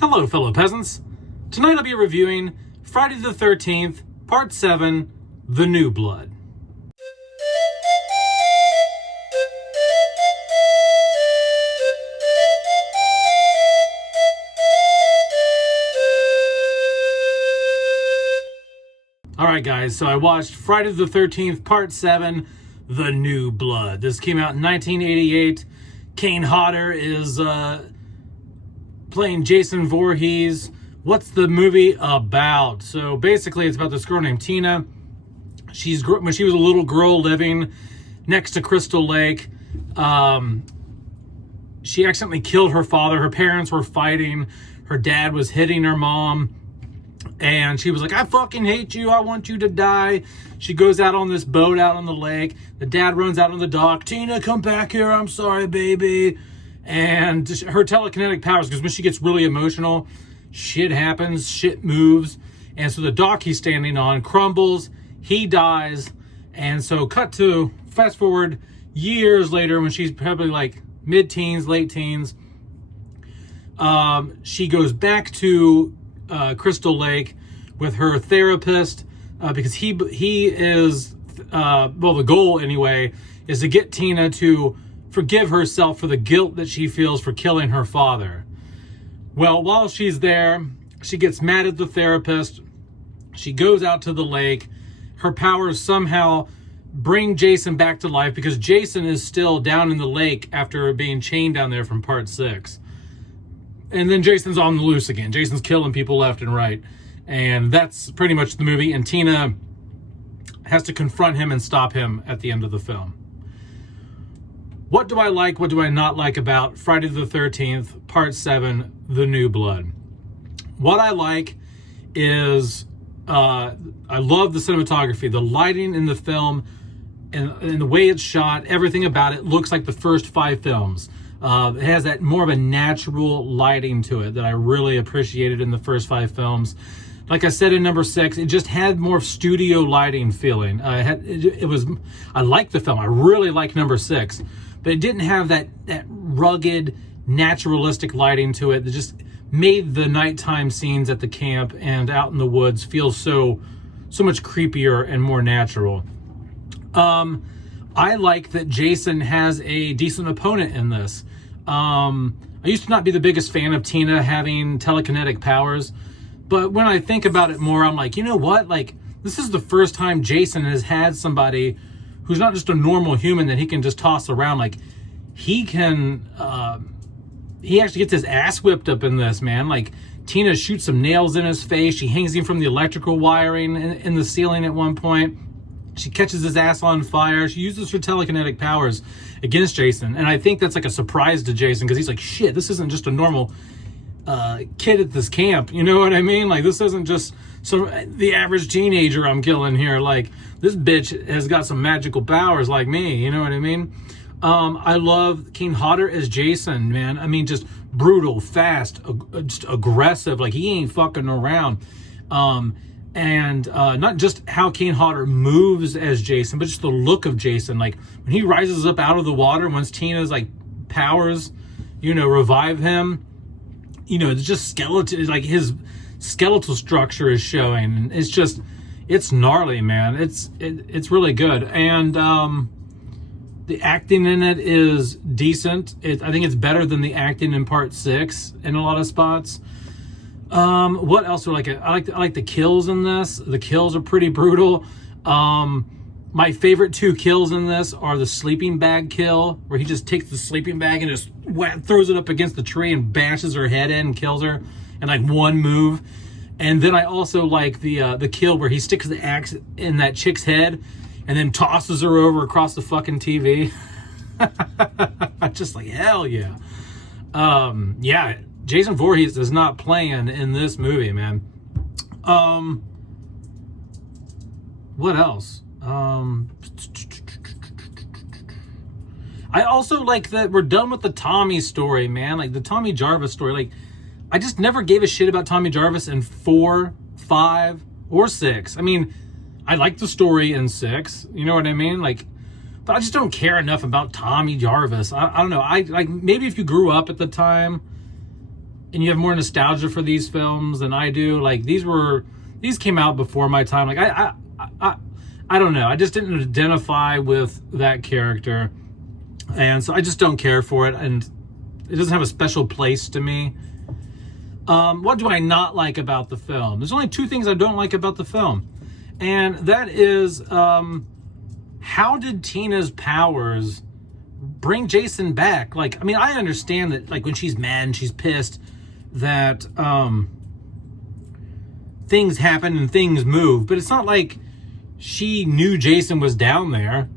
Hello, fellow peasants. Tonight I'll be reviewing Friday the 13th, Part 7, The New Blood. Alright guys, so I watched Friday the 13th, Part 7, The New Blood. This came out in 1988. Kane Hodder is playing Jason Voorhees. What's the movie about? So basically it's about this girl named Tina. When she was a little girl living next to Crystal Lake, she accidentally killed her father. Her parents were fighting. Her dad was hitting her mom. And she was like, I fucking hate you. I want you to die. She goes out on this boat out on the lake. The dad runs out on the dock. Tina, come back here. I'm sorry, baby. And her telekinetic powers, because when she gets really emotional, shit happens, shit moves. And so the dock he's standing on crumbles. He dies. And so fast forward years later when she's probably like mid-teens, late teens. She goes back to Crystal Lake with her therapist because he is the goal anyway is to get Tina to forgive herself for the guilt that she feels for killing her father. Well, while she's there, she gets mad at the therapist. She goes out to the lake. Her powers somehow bring Jason back to life because Jason is still down in the lake after being chained down there from Part 6. And then Jason's on the loose again. Jason's killing people left and right. And that's pretty much the movie. And Tina has to confront him and stop him at the end of the film. What do I like? What do I not like about Friday the 13th, Part 7, The New Blood? What I like is I love the cinematography. The lighting in the film and the way it's shot, everything about it looks like the first 5 films. It has that more of a natural lighting to it that I really appreciated in the first 5 films. Like I said in number 6, it just had more studio lighting feeling. I liked the film. I really liked number 6, but it didn't have that rugged, naturalistic lighting to it that just made the nighttime scenes at the camp and out in the woods feel so much creepier and more natural. I like that Jason has a decent opponent in this. I used to not be the biggest fan of Tina having telekinetic powers, but when I think about it more, I'm like, you know what? Like, this is the first time Jason has had somebody who's not just a normal human that he can just toss around. Like, he actually gets his ass whipped up in this, man. Like, Tina shoots some nails in his face. She hangs him from the electrical wiring in the ceiling at one point. She catches his ass on fire. She uses her telekinetic powers against Jason. And I think that's like a surprise to Jason because he's like, shit, this isn't just a normal kid at this camp. You know what I mean? Like, this isn't just the average teenager I'm killing here. Like, this bitch has got some magical powers like me. You know what I mean? I love Kane Hodder as Jason, man. I mean, just brutal, fast, just aggressive. Like, he ain't fucking around. And not just how Kane Hodder moves as Jason, but just the look of Jason. Like, when he rises up out of the water, once Tina's, like, powers, revive him, it's just skeleton, like, his skeletal structure is showing. It's gnarly, man. It's really good. And the acting in it is decent. I think it's better than the acting in Part 6 in a lot of spots. What else do I like? I like the kills in this. The kills are pretty brutal. My favorite 2 kills in this are the sleeping bag kill, where he just takes the sleeping bag and just throws it up against the tree and bashes her head in and kills her in like one move. And then I also like the kill where he sticks the axe in that chick's head and then tosses her over across the fucking TV. Just like, hell yeah. Yeah. Jason Voorhees is not playing in this movie, man. What else? I also like that we're done with the Tommy story, man. Like, the Tommy Jarvis story. Like, I just never gave a shit about Tommy Jarvis in 4, 5, or 6. I mean, I like the story in 6. You know what I mean? Like, but I just don't care enough about Tommy Jarvis. I don't know. Maybe if you grew up at the time and you have more nostalgia for these films than I do. Like these came out before my time. Like I don't know. I just didn't identify with that character, and so I just don't care for it, and it doesn't have a special place to me. What do I not like about the film? There's only two things I don't like about the film, and that is how did Tina's powers bring Jason back? Like, I mean, I understand that, like, when she's mad and she's pissed, that things happen and things move, but it's not like she knew Jason was down there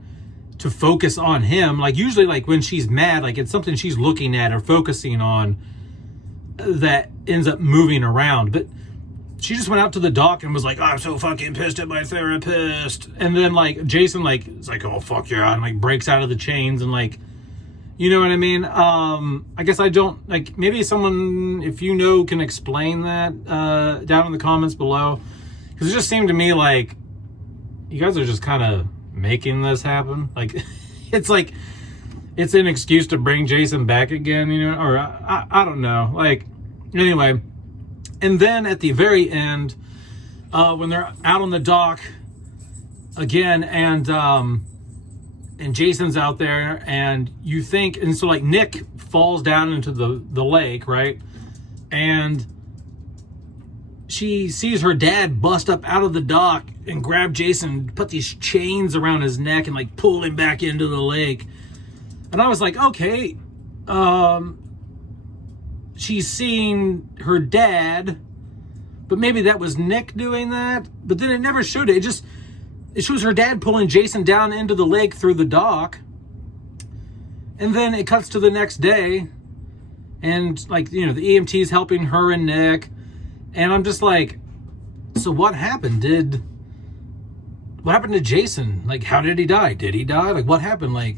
to focus on him. Like, usually, like, when she's mad, like, it's something she's looking at or focusing on that ends up moving around. But she just went out to the dock and was like, oh, I'm so fucking pissed at my therapist. And then, like, Jason, like, is like, oh, fuck yeah, and, like, breaks out of the chains and, like, you know what I mean? I guess I don't, like, maybe someone, if you know, can explain that down in the comments below. Because it just seemed to me like you guys are just kind of making this happen. Like, it's like, it's an excuse to bring Jason back again, you know? Or, I don't know. Like, anyway. And then at the very end, when they're out on the dock again, and Jason's out there, and you think, and so like Nick falls down into the lake, right? And she sees her dad bust up out of the dock and grab Jason, put these chains around his neck and like pull him back into the lake. And I was like, okay, she's seeing her dad, but maybe that was Nick doing that. But then it never showed it. It shows her dad pulling Jason down into the lake through the dock. And then it cuts to the next day. And, like, you know, the EMT's helping her and Nick. And I'm just like, so what happened? What happened to Jason? Like, how did he die? Did he die? Like, what happened? Like,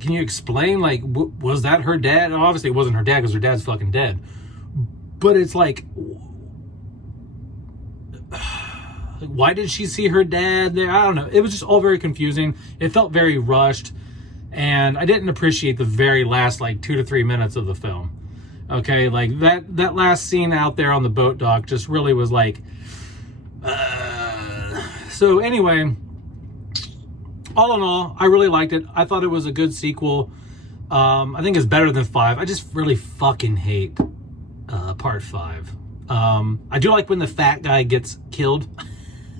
can you explain? Like, was that her dad? Obviously, it wasn't her dad because her dad's fucking dead. But it's like, why did she see her dad there? I don't know. It was just all very confusing. It felt very rushed. And I didn't appreciate the very last, like, 2 to 3 minutes of the film. Okay, like, that last scene out there on the boat dock just really was like, So anyway, all in all, I really liked it. I thought it was a good sequel. I think it's better than 5. I just really fucking hate part 5. I do like when the fat guy gets killed.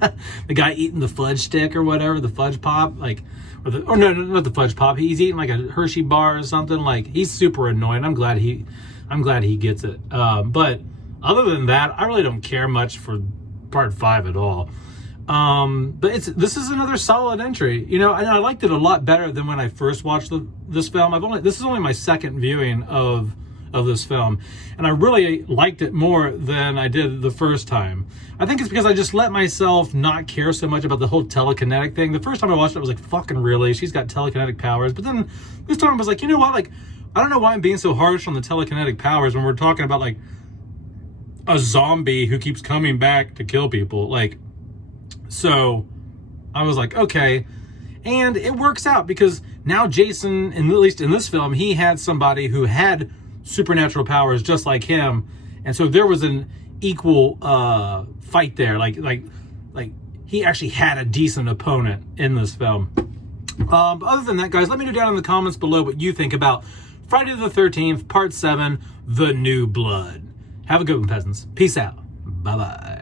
The guy eating the fudge stick or whatever, the fudge pop, like, no, not the fudge pop. He's eating like a Hershey bar or something. Like, he's super annoying. I'm glad he gets it. But other than that, I really don't care much for part 5 at all. But this is another solid entry, you know, and I liked it a lot better than when I first watched this film. This is only my second viewing of this film, and I really liked it more than I did the first time. I think it's because I just let myself not care so much about the whole telekinetic thing. The first time I watched it, I was like, fucking really? She's got telekinetic powers. But then this time I was like, you know what? Like, I don't know why I'm being so harsh on the telekinetic powers when we're talking about, like, a zombie who keeps coming back to kill people. Like, so I was like, okay. And it works out because now Jason, and at least in this film, he had somebody who had supernatural powers just like him, and so there was an equal fight there. Like he actually had a decent opponent in this film. But other than that, guys, let me know down in the comments below what you think about Friday the 13th, Part 7, The New Blood. Have a good one, peasants. Peace out. Bye-bye.